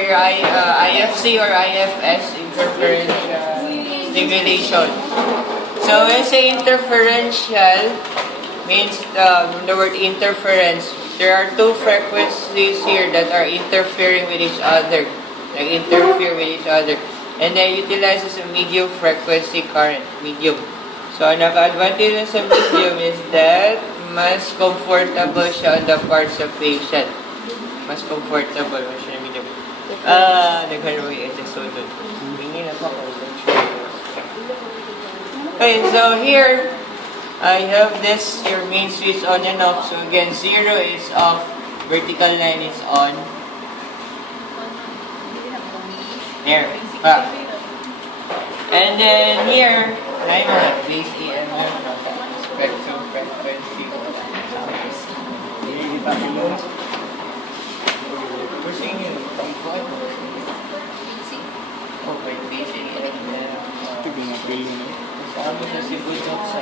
your IFC or IFS, interferential stimulation. So when you say interferential, means the word interference. There are two frequencies here that are interfering with each other, like interfere with each other, and then utilizes a medium frequency current, medium. So ang naka-advantage sa medium is that mas comfortable siya on the parts of patient. Mas comfortable siya medium. Nagharoy ito sunod. Hindi na pa ako. Okay, so here I have this, your main switch on and off. So again, 0 is off, vertical line is on. There, back. And then here, I have base AM, spectrum frequency. Pushing you. Oh, wait, base AM. Kasama sa sibudok sa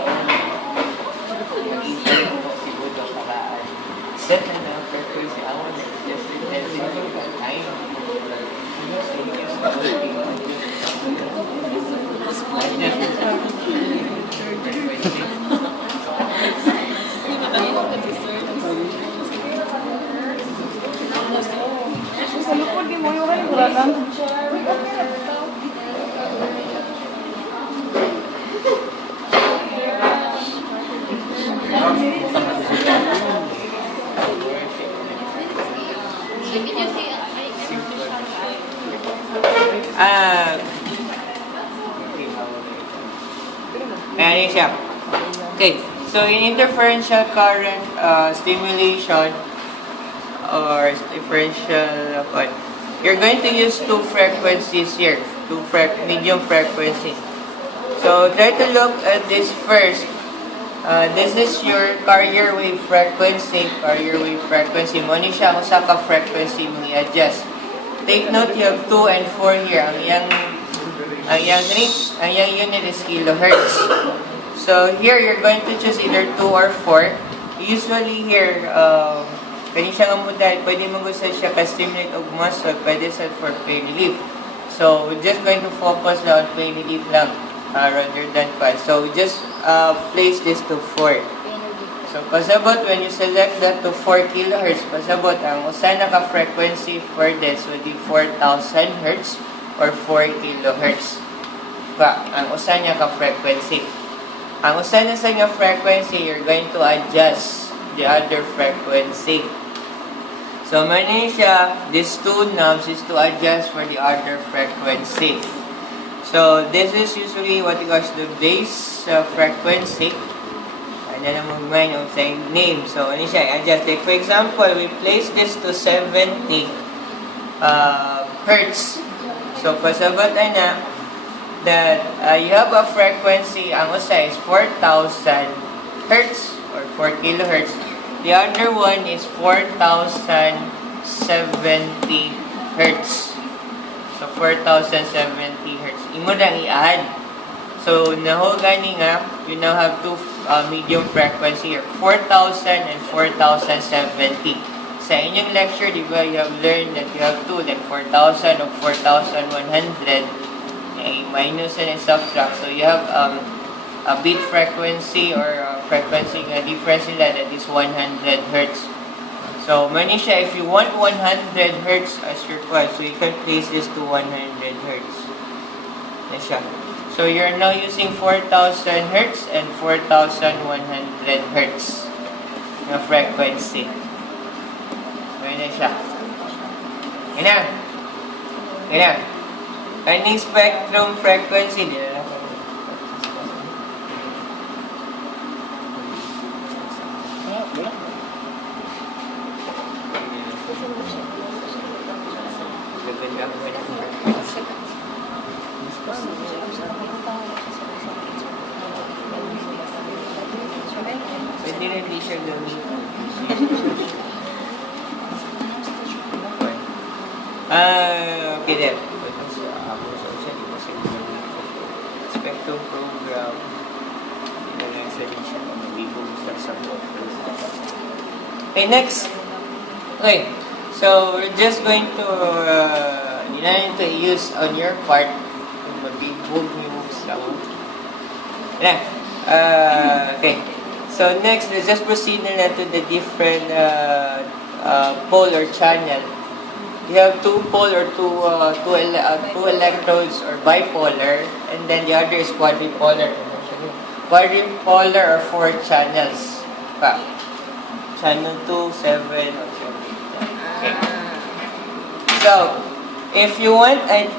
mag-internet po sibudok pakaan. Set na na frequency. I want to just intensity by time. Sa lupod di mo yung kalimutan. Ayan siya. Okay, so in interferential current stimulation or differential, you're going to use two frequencies here, medium frequency. So try to look at this first. This is your carrier wave frequency. Muna siya kung saan ka frequency mo i-adjust. Take note, you have 2 and 4 here. Ang yang unit is kilohertz. So here, you're going to choose either 2 or 4. Usually here, kani siya nga model, pwede mo gusto siya ka-stimulate o muscle, pwede sa for pain relief. So we're just going to focus on pain relief lang, rather than pain. So just place this to 4. So pasabot, when you select that to 4 kilohertz, pasabot, ang usa na ka-frequency for this would be 4,000 hertz or 4 kilohertz. Ang usa niya ka-frequency. Ang usa na sa nga frequency, you're going to adjust the other frequency. So mani siya, these two knobs is to adjust for the other frequency. So this is usually what you call the base frequency. Ano na mag-mind of saying name. So ano siya, adjust. Like for example, we place this to 70 hertz. So pasabot na that you have a frequency, ang usa is 4,000 hertz or 4 kilohertz. The other one is 4,070 hertz. So 4,070 hertz. Imo lang i-add. So naho gani nga, you now have two medium frequency here, 4,000 and 4,070. Sa inyong lecture, di ba, you have learned that you have 2, then 4,000 or 4,100, minus and subtract. So you have a bit frequency or frequency difference nila that is 100 hertz. So mani siya, if you want 100 hertz as your class, so you can place this to 100 hertz. Na siya. So you're now using 4,000 hertz and 4,100 hertz na frequency. Gawin na siya. Gina. Any spectrum frequency nila. Pwede rin di siya gamitin. Okay then. Spectrum program. Okay, next. Okay, so we're just going to Yun na yung to use on your part. Kung mabibog nyo sa yeah. Okay. So next, let's just proceed na to the different pole or channel. You have two pole or two electrodes or bipolar, and then the other is quadripolar. Quadripolar or 4 channels. Channel 2, 7, or 7. Okay. So, if you want a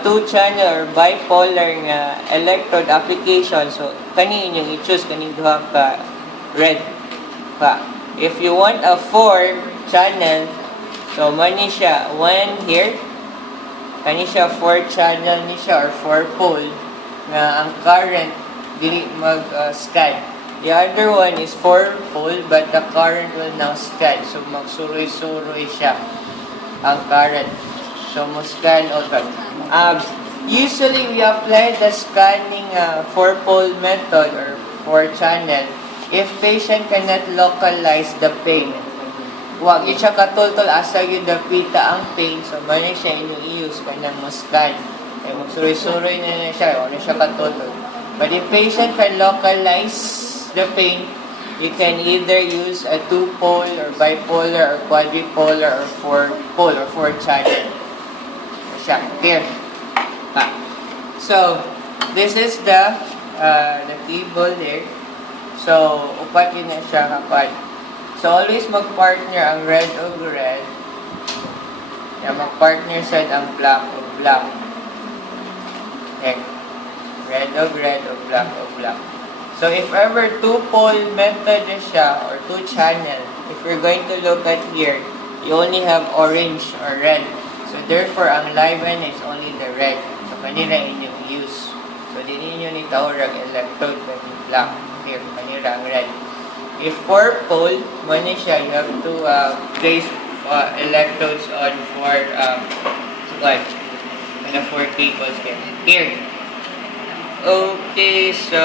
two-channel or bipolar electrode application, so kanin yung i-choose, kanin duha ka red. If you want a 4-channel, so mani siya, 1 here, kani siya 4-channel ni siya or 4-pole nga ang current dili mag-scan. The other one is 4-pole but the current will now scan. So magsuroy-suroy siya ang current. So mo-scan also. Usually we apply the scanning 4-pole method or 4-channel if patient cannot localize the pain. Wag siya katultol asa yun dapita ang pain. So mali siya inu-use kanang mo-scan. Ay magsuroy-suroy na siya. Ano siya katultol. But if patient can localize the pain, you can either use a 2-pole or bipolar or quadripolar or 4-pole or 4-channel. Here. So, this is the cable there. So, upat yun na siya kapag. So, always mag-partner ang red o red. Mag-partner sa ang black o black. Okay. Red o red o black o black. So, if ever 2-pole method na siya or 2-channel, if you're going to look at here, you only have orange or red. So, therefore, ang live is only the red. So, kanila inyong use. So, din ninyo ni tawag electrode kanina black. Here, kanila ang red. If 4-pole, mani siya, you have to place electrodes on 4 cables. Here. Okay, so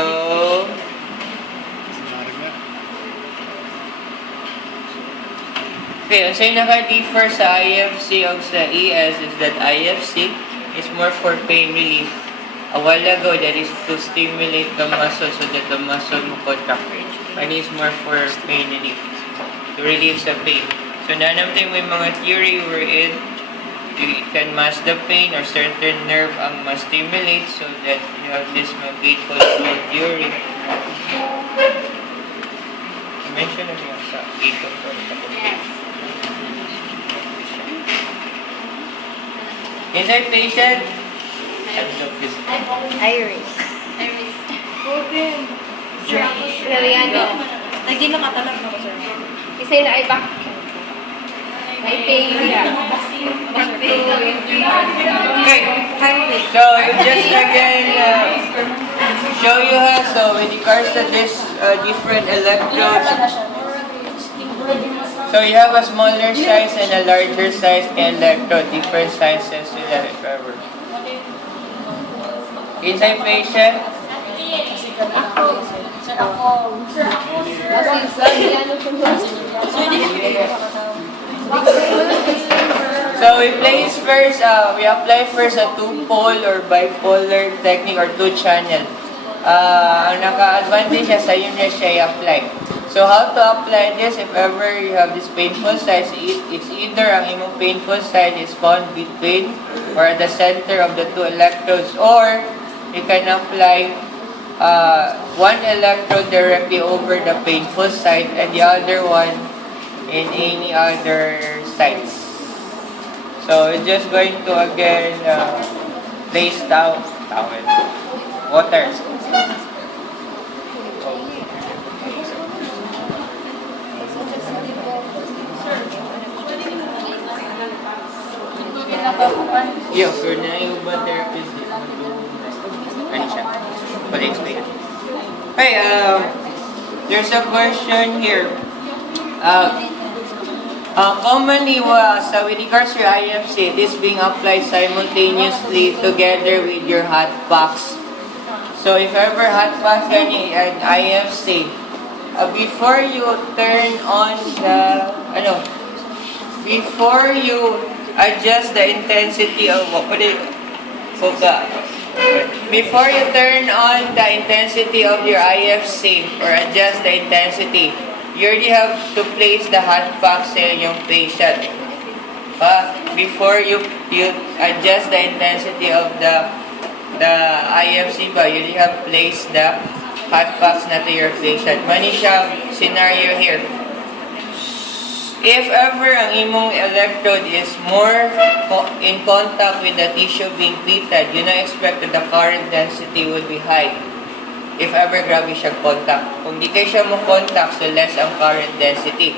okay, ang naka-differ sa IFC o sa ES is that IFC is more for pain relief. A while ago, that is to stimulate the muscle so that the muscle mo contract. And is more for pain relief, to relieve the pain. So nanamtay may mga theory wherein you can mask the pain or certain nerve ang ma-stimulate so that you have this gate control theory. I-mention na niya sa gate control. Yes. Inside patient? Iris. Okay. Liliano. Lagi nakatanong ako, sir. Isay na ay back. May pain. Okay. So, just again, show you so with regards to this different electrodes, so you have a smaller size and a larger size electrode, different sizes to that if ever. Inside patient? So we place first, we apply first a 2-pole or bipolar technique or 2-channel. Ang naka-advantage siya sa yun niya siya i-apply. So how to apply this if ever you have this painful side, it's either ang imong painful side is found between or at the center of the 2 electrodes, or you can apply 1 electrode directly over the painful side and the other one in any other sides. So we're just going to again place towel, water. Yeah, for na yung therapist ano siya? Pala explain. Hey, there's a question here. Commonly, so with regards to your IFC, it is being applied simultaneously together with your hot box. So if ever hot box and IFC, before you turn on the, before you adjust the intensity of before you turn on the intensity of your IFC or adjust the intensity, you already have to place the hot box sa yung patient. Before you adjust the intensity of the IFC ba, you already have placed the hot box na to your patient. Mani siya scenario here. If ever ang imong electrode is more in contact with the tissue being treated, you na expect that the current density would be high. If ever grabe siyang contact. Kung di kayo siya mo contact, so less ang current density.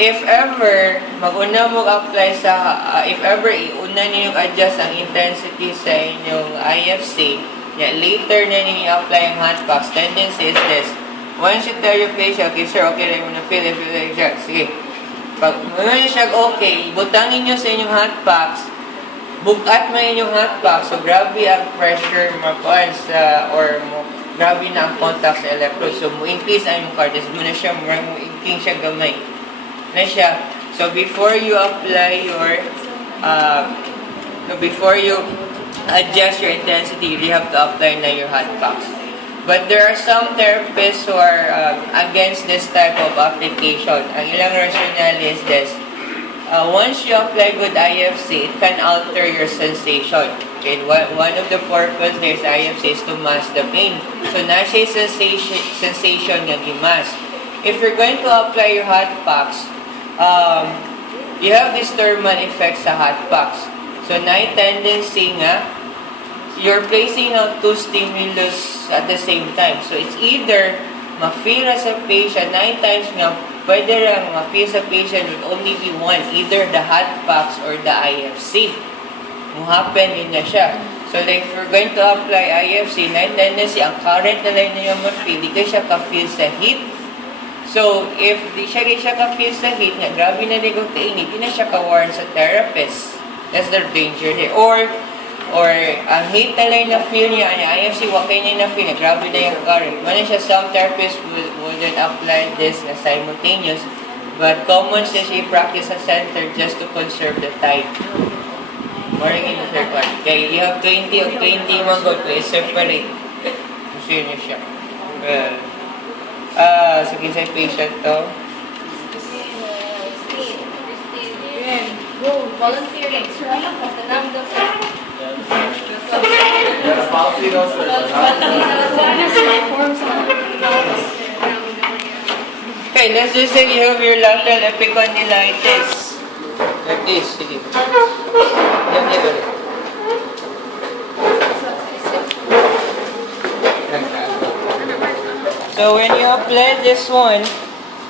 If ever, mag-una mo apply sa, if ever, iuna niyo yung adjust ang intensity sa inyong IFC, later na niyo apply ang hot box. Tendency is this. Once you tell your patient, okay sir, okay lang mo na feel, if you like that, sige. Pag ngayon siya okay, butangin nyo sa inyong hotbox, bukat mo inyong hotbox, so grabe ang pressure makuan sa, or grabe na ang contact sa electrode. So, mo-increase ang inyong cardias, doon na siya, mo-increase siya gamay. Na siya. So, before you apply your, before you adjust your intensity, you have to apply na your hotbox. But there are some therapists who are against this type of application. Ang ilang rationale is this. Once you apply good IFC, it can alter your sensation. Okay? One of the purpose there is IFC is to mask the pain. So, na siya sensation nga gimask. If you're going to apply your hot box, you have this thermal effect sa hot box. So, na tendency nga, you're placing out two stimulus at the same time. So, it's either ma-feel sa patient, 9 times nga, pwede lang ma-feel sa patient would only be one, either the hot box or the IFC. Muhappen, yun na siya. So, like, if we're going to apply IFC, 9 tendency, ang current na lang na yung ma-feel, di ka siya ka-feel sa heat. So, if di siya ka-feel sa heat, nga, grabe na ligaw kainit, di na siya ka-warn sa therapist. That's the danger there. Or ang heat na lang na feel niya, ang IFC, wakay niya na feel niya, grabe na yung current. Muna siya, some therapists wouldn't apply this na simultaneous, but common siya i-practice sa center just to conserve the time. Maring ito third one. Kaya you have 20 o 20 mga goal to separate. Gusto niya siya. Well, sige sa patient to. Go, volunteering. Okay, let's just say you have your lateral epicondylitis. Like this, sige. Yan, yan. So when you apply this one,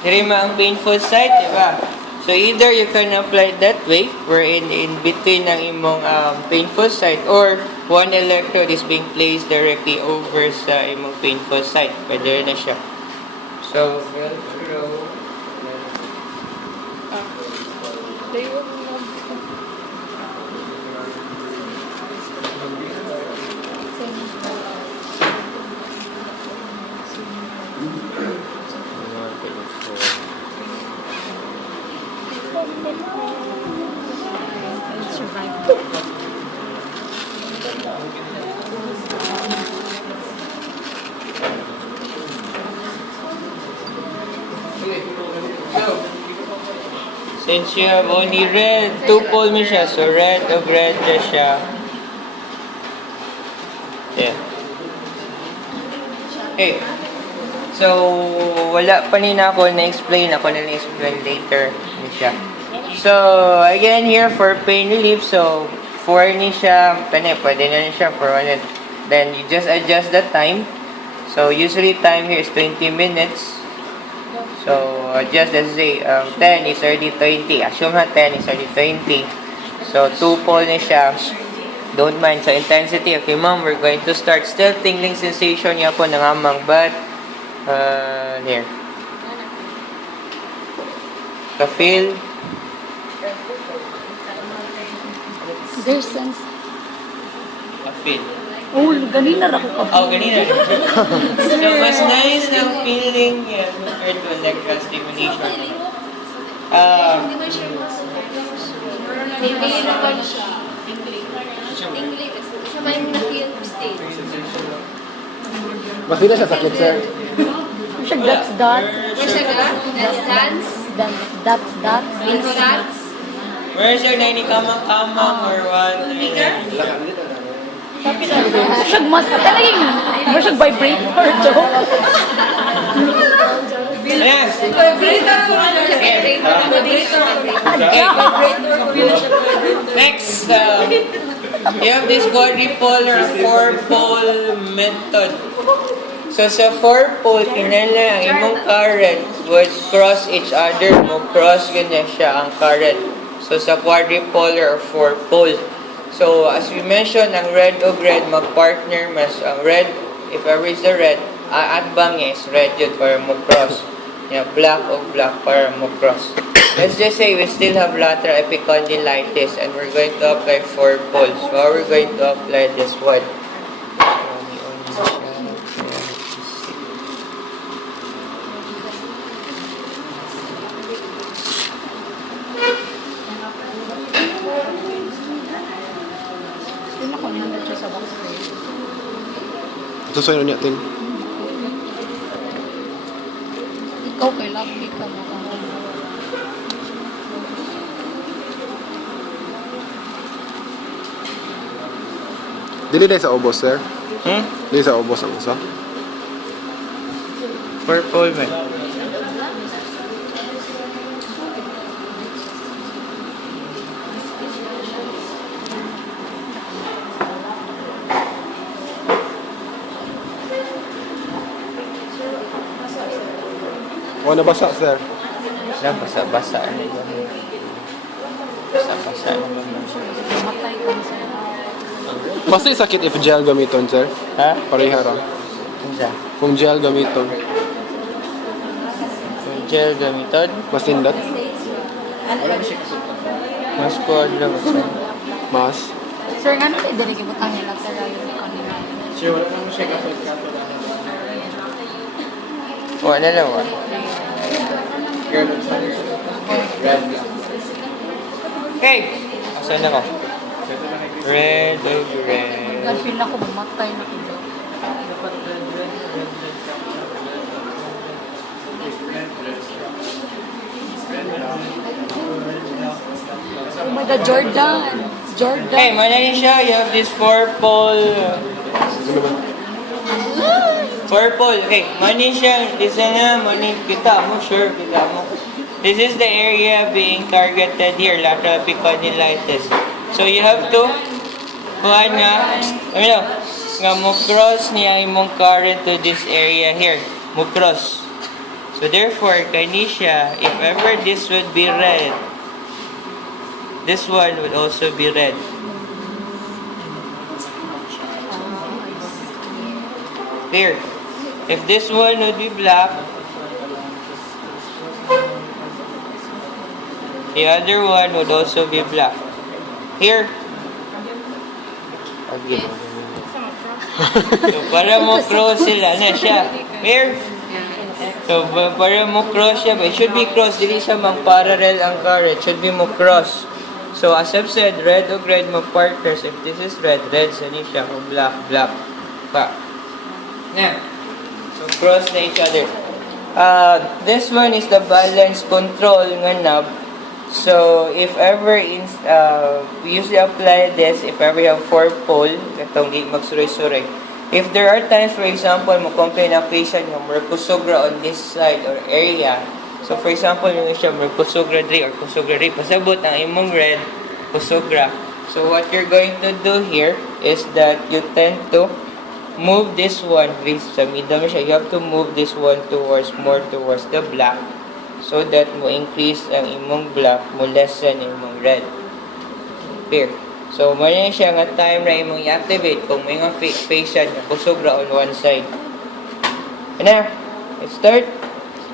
dirima ang painful site, diba? So either you can apply that way, wherein in between ng imong painful site, or one electrode is being placed directly over sa imong painful site. Pwede na siya. So, Electro. Since you have only red, 2 pole mo siya, so red of red siya. Yeah. Okay. So, wala pa rin ako na-explain. Ako na na-explain later. Siya. So, again, here for pain relief. So, 4 ni siya. Pwede na siya for 1. Then, you just adjust the time. So, usually time here is 20 minutes. So, just let's say 10 is already 20. Assume na 10 is already 20. So, 2 pole na siya. Don't mind. So, intensity. Okay, ma'am, we're going to start. Still tingling sensation niya po nangamang. But, here. Ka-feel. There's sense. Ka-feel. Oh, ganina ako ka. Oh, ganina. So, mas nice ang feeling yan compared to electrical stimulation. Hindi naman siya. Tingling. Siya may na-feel state. Mas di na siya sakit, sir. Siya dots, dots. Where siya ga? Dance? Dots, dots. Info dots? Where siya na ini kamang-kamang or what? Siya mas talagang, where siya vibrator, joke. Ayan. Next, you have this quadrupolar four-pole method. So sa four-pole, kinala ang imong current would cross each other. Mo cross yun na siya ang current. So sa quadrupolar or four-pole. So as we mentioned, ang red o red mag-partner mas ang red, if ever is the red, at bang is red yun para mo cross. Yeah, black o black para mo cross. Let's just say we still have lateral epicondylitis and we're going to apply four poles. So how we're going to apply this one? Ito sa'yo niya, Ting. Ikaw kay lucky ka mo. Dili dahil sa ubos, sir. Dili sa ubos ang usa. Purple man. O, nabasa, sir. Yan, basa-basa. Basa-basa. Matay ka sa. Basta sakit if gel gamiton, sir. Ha? Pareha ra. Ano Kung gel gamiton, yung gel gamiton? mas tindat. Mas kuwag lang. Mas. Sir, nga natin din ikibutang nila sa layo ni kanina. Wala na lang, wala. Okay! Asan ako? Red of red. Nag-feel na ko mamatay na ko. Oh my God, Jordan! Jordan! Okay, manali siya. You have this four-pole. Ano ba? Four-pole. Okay, mani siya. Listen na, mani. Kita mo, sure. Kita mo. This is the area being targeted here, lateral epicondylitis. So you have to kuhan nga mo cross niya imong current to this area here. Mo cross. So therefore, kani siya, if ever this would be red, this one would also be red. Here. If this one would be black, the other one would also be black. Here. Okay. So, para mo cross sila na siya. Here. So, para mo cross siya, it should be cross. Dili siya mang parallel ang current. Should be mo cross. So, as I've said, red o red mo partners. If this is red, red sa ni siya. Kung black, black. Pa. Now, so cross na each other. This one is the balance control nga knob. So, if ever, we usually apply this if ever you have four-pole, itong di magsuray-suray. If there are times, for example, mo-complain ang patient nga merkusugra on this side or area. So, for example, yung siya merkusugra 3 or kusugra 3, pasabot ang imong red, kusugra. So, what you're going to do here is that you tend to move this one, sa middle siya, you have to move this one more towards the black. So that mo increase ang imong black, mo lessen imong red. Here. So, mo na siya nga time na imong i-activate kung may nga patient na kusugra on one side. Ano? Let's start.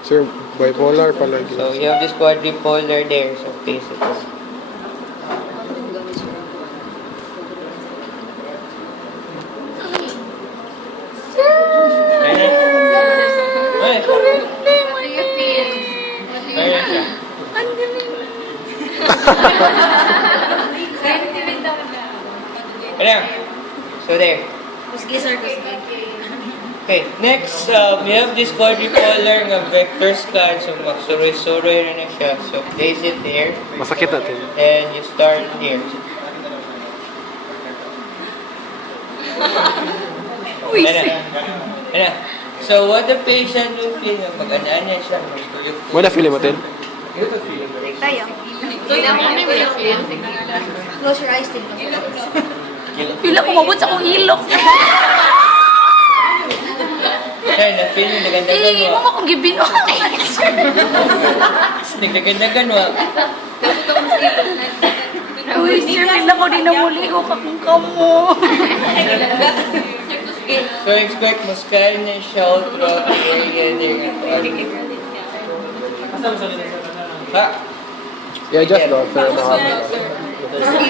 Sir, bipolar pala. So, you have this quadripolar there. So, face it. Ang galing. Ayan. So there. Kusgi, sir, kusgi. Okay, next, we have this quadripolar ng vector scan. So, magsuroy-suroy rin na siya. So, place it there. Masakit natin. And you start here. Uy, Ayan. So, what the patient will feel, mag-anaan niya siya. Muna feeling mo, Tin? Tayo. Close your eyes, Tin. pila ko mabot sa akong ilok. Ayan, na-feel mo, naganda-gan Eh, mo. mo akong gibino. Naganda-gan mo. Uy, sir, pila ko din namuli ko kakong kamo. So, expect mo scan niya siya all throughout the area there. Ha? Yeah, just doctor. Kusgi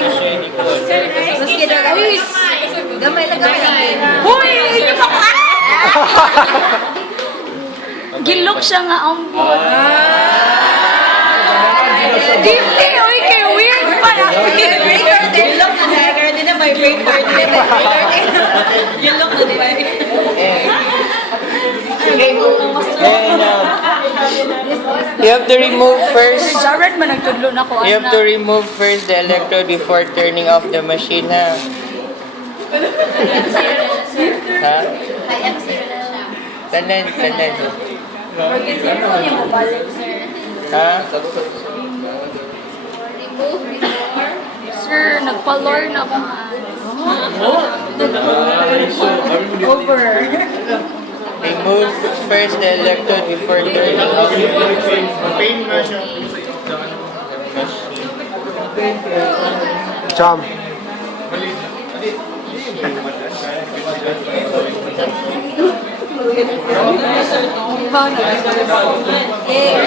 na lang. Gamay lang, gamay lang. Uy, hindi mo ka! Gilok siya nga ang buwan. Dili, uy, kay weird pa na. Breaker din. Look na breaker din na may breaker din. Yung look na din. And, you have to remove first. Jared man nagtudlo na ko. You have to remove first the electrode before turning off the machine, ha? Ha? Tanan. Ha? Sir, nagpalor na ba? Over. Remove first the electrode before turning off the machine. Cham. Eh,